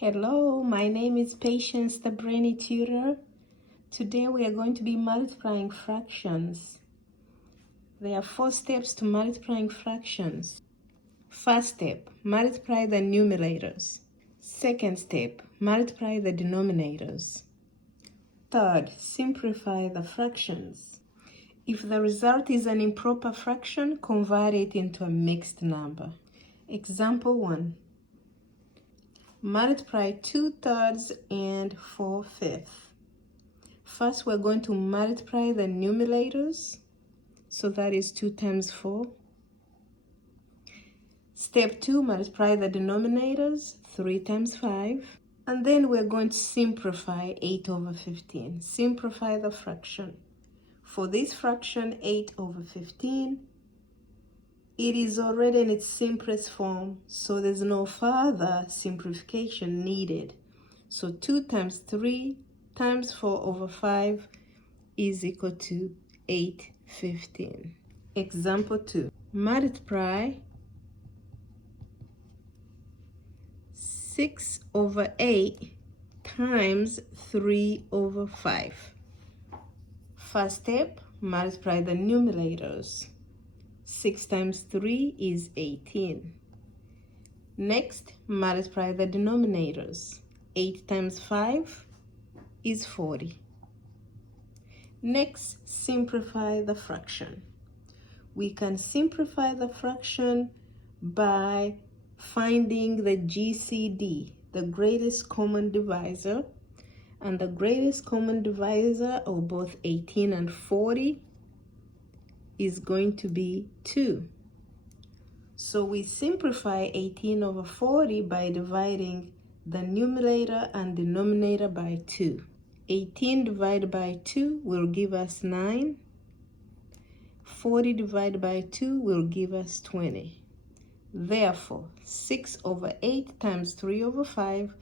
Hello, my name is Patience, the Brainy Tutor. Today we are going to be multiplying fractions. There are 4 steps to multiplying fractions. First step, multiply the numerators. Second step, multiply the denominators. Third, simplify the fractions. If the result is an improper fraction, convert it into a mixed number. Example 1. Multiply 2/3 and 4/5. First, we're going to multiply the numerators. So that is 2 times 4. Step 2, multiply the denominators, 3 times 5. And then we're going to simplify 8/15. Simplify the fraction. For this fraction, 8/15, it is already in its simplest form, so there's no further simplification needed. So 2 times 3 times 4/5 is equal to 8/15. Example 2. Multiply 6/8 times 3/5. First step, multiply the numerators. 6 times 3 is 18. Next, multiply the denominators. 8 times 5 is 40. Next, simplify the fraction. We can simplify the fraction by finding the GCD, the greatest common divisor. And the greatest common divisor of both 18 and 40 is going to be 2. So we simplify 18/40 by dividing the numerator and denominator by 2. 18 divided by 2 will give us 9. 40 divided by 2 will give us 20. Therefore, 6/8 times 3/5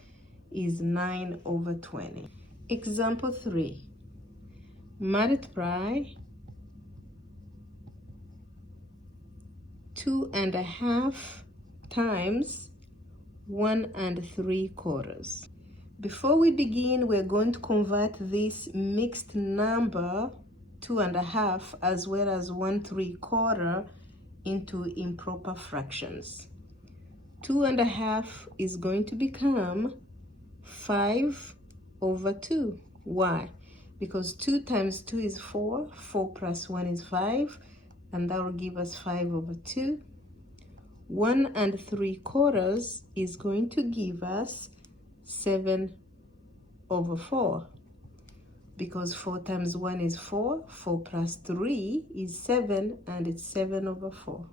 is 9/20. Example 3. Multiply 2.5 times 1 3/4. Before we begin, we're going to convert this mixed number 2.5 as well as 1 3/4 into improper fractions. 2.5 is going to become 5/2. Why? Because 2 times 2 is 4, 4 plus 1 is 5, and that will give us 5/2. 1 3/4 is going to give us 7/4. Because 4 times 1 is 4, 4 plus 3 is 7, and it's 7/4.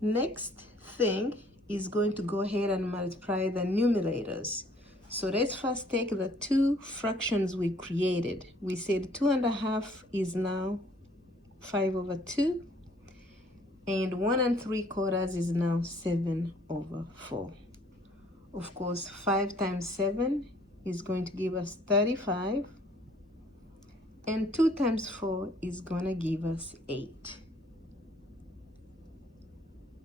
Next thing is going to go ahead and multiply the numerators. So let's first take the 2 fractions we created. We said 2.5 is now 5/2. And 1 3/4 is now 7/4. Of course, 5 times 7 is going to give us 35. And 2 times 4 is going to give us 8.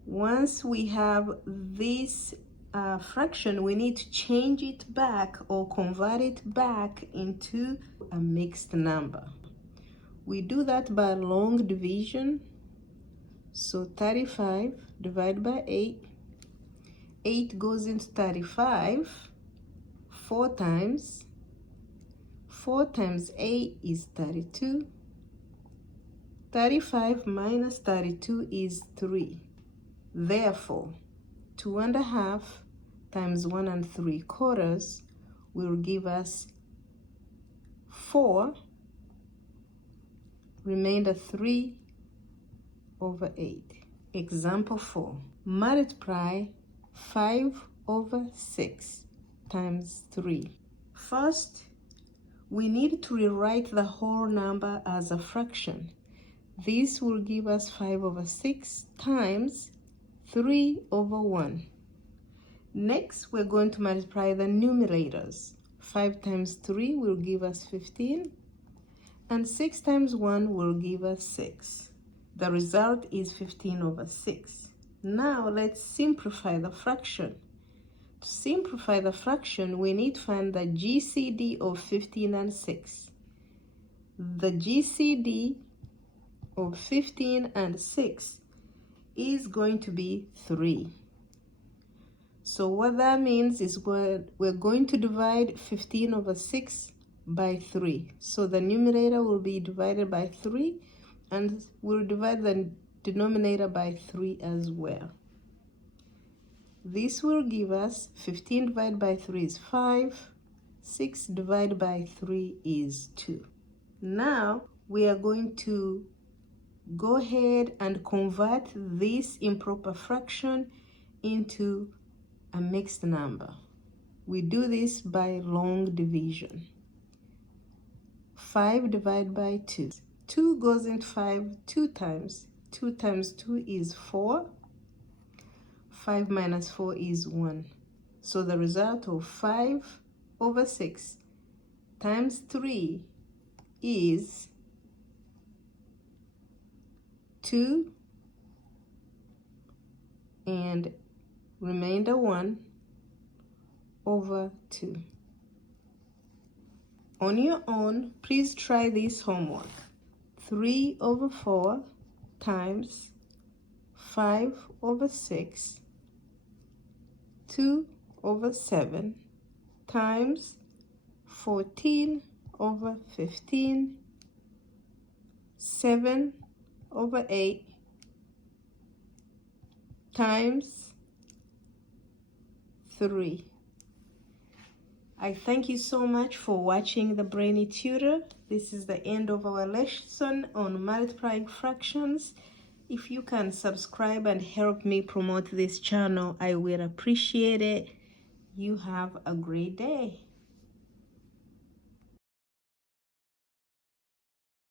Once we have this fraction, we need to change it back or convert it back into a mixed number. We do that by long division. So 35 divided by 8. 8 goes into 35 4 times. 4 times 8 is 32. 35 minus 32 is 3. Therefore, 2.5 times 1 3/4 will give us 4. Remainder 3/8. Example 4. Multiply 5/6 times 3. First, we need to rewrite the whole number as a fraction. This will give us 5/6 times 3/1. Next, we're going to multiply the numerators. 5 times 3 will give us 15, and 6 times 1 will give us 6. The result is 15/6. Now let's simplify the fraction. To simplify the fraction, we need to find the GCD of 15 and 6. The GCD of 15 and 6 is going to be 3. So what that means is we're going to divide 15 over 6 by 3. So the numerator will be divided by 3, and we'll divide the denominator by 3 as well. This will give us 15 divided by 3 is 5. 6 divided by 3 is 2. Now we are going to go ahead and convert this improper fraction into a mixed number. We do this by long division. 5 divided by 2. 2 goes into 5 2 times. 2 times 2 is 4. 5 minus 4 is 1. So the result of 5 over 6 times 3 is 2, and remainder 1 over 2. On your own, please try this homework. 3 over 4 times 5 over 6, 2 over 7 times 14 over 15, 7 over 8 times 3. I thank you so much for watching the Brainy Tutor. This is the end of our lesson on multiplying fractions. If you can subscribe and help me promote this channel, I will appreciate it. You have a great day.